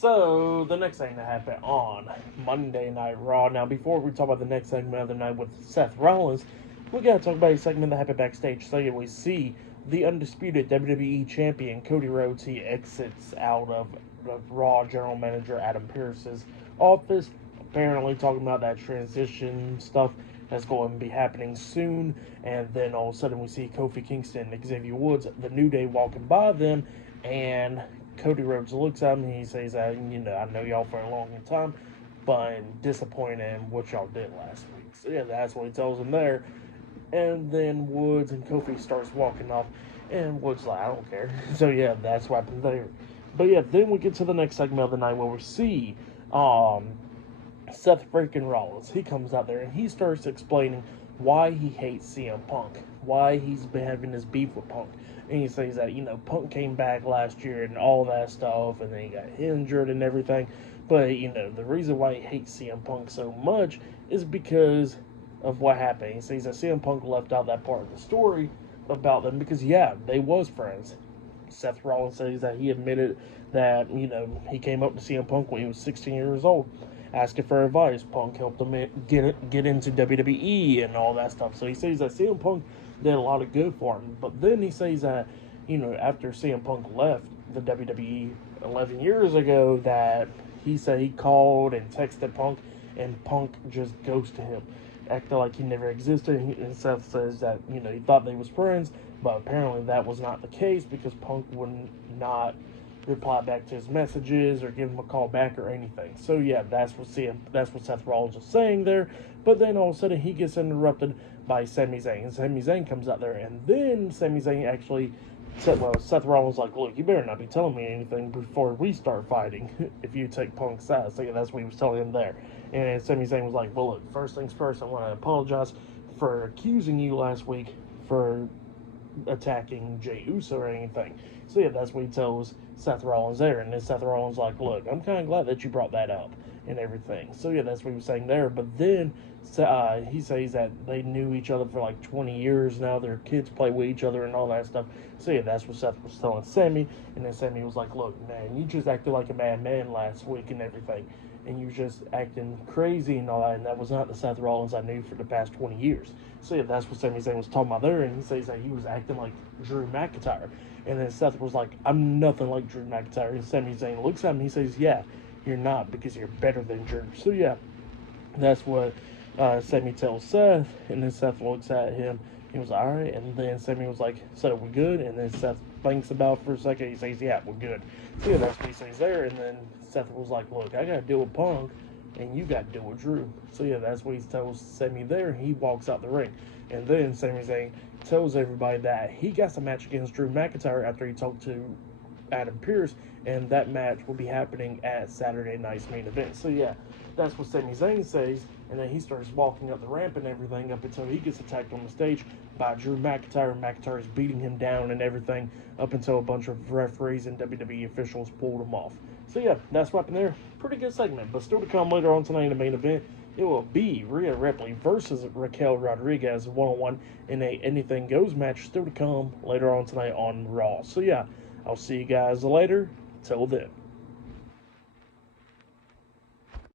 So, the next thing that happened on Monday Night Raw. Now, before we talk about the next segment of the night with Seth Rollins, we gotta talk about a segment that happened backstage. So, yeah, we see the undisputed WWE Champion Cody Rhodes. He exits out of Raw General Manager Adam Pearce's office, apparently talking about that transition stuff that's going to be happening soon. And then all of a sudden, we see Kofi Kingston and Xavier Woods, the New Day, walking by them, and Cody Rhodes looks at him and he says, I know y'all for a long time, but I'm disappointed in what y'all did last week. So yeah, that's what he tells him there. And then Woods and Kofi starts walking off, and Woods like, I don't care. So yeah, that's what happened there. But yeah, then we get to the next segment of the night where we see Seth freaking Rollins. He comes out there and he starts explaining why he hates CM Punk, why he's been having this beef with Punk. And he says that, Punk came back last year and all that stuff, and then he got injured and everything. But, the reason why he hates CM Punk so much is because of what happened. He says that CM Punk left out that part of the story about them because, yeah, they was friends. Seth Rollins says that he admitted that, he came up to CM Punk when he was 16 years old, asking for advice. Punk helped him get into WWE and all that stuff. So he says that CM Punk did a lot of good for him. But then he says that, after CM Punk left the WWE 11 years ago, that he said he called and texted Punk, and Punk just ghosted him, acting like he never existed. And Seth says that, he thought they was friends, but apparently that was not the case because Punk would not reply back to his messages or give him a call back or anything. So yeah, that's what Seth Rollins was saying there. But then all of a sudden he gets interrupted by Sami Zayn. And Sami Zayn comes out there, and then Sami Zayn actually said, well, Seth Rollins like, look, you better not be telling me anything before we start fighting if you take Punk's side. So yeah, that's what he was telling him there. And Sami Zayn was like, well, look, first things first, I want to apologize for accusing you last week for attacking Jey Uso or anything. So yeah, that's what he tells Seth Rollins there. And then Seth Rollins like, look, I'm kind of glad that you brought that up and everything. So yeah, that's what he was saying there. But then he says that they knew each other for like 20 years now. Their kids play with each other and all that stuff. So yeah, that's what Seth was telling Sami. And then Sami was like, look, man, you just acted like a madman last week and everything. And you just acting crazy and all that. And that was not the Seth Rollins I knew for the past 20 years. So yeah, that's what Sami Zayn was talking about there. And he says that he was acting like Drew McIntyre. And then Seth was like, I'm nothing like Drew McIntyre. And Sami Zayn looks at him and he says, yeah, you're not, because you're better than Drew. So yeah, that's what Sami tells Seth. And then Seth looks at him. He was like, all right. And then Sami was like, so we good? And then Seth thinks about it for a second. He says, yeah, we're good. So yeah, that's what he says there. And then Seth was like, look, I got to deal with Punk, and you got to deal with Drew. So yeah, that's what he tells Sami there. He walks out the ring. And then Sami Zayn tells everybody that he got a match against Drew McIntyre after he talked to Adam Pearce, and that match will be happening at Saturday night's main event. So yeah, that's what Sami Zayn says, and then he starts walking up the ramp and everything up until he gets attacked on the stage by Drew McIntyre. McIntyre is beating him down and everything up until a bunch of referees and WWE officials pulled him off. So yeah, that's what happened there. Pretty good segment, but still to come later on tonight in the main event, it will be Rhea Ripley versus Raquel Rodriguez one-on-one in a Anything Goes match, still to come later on tonight on Raw. So yeah, I'll see you guys later. Till then.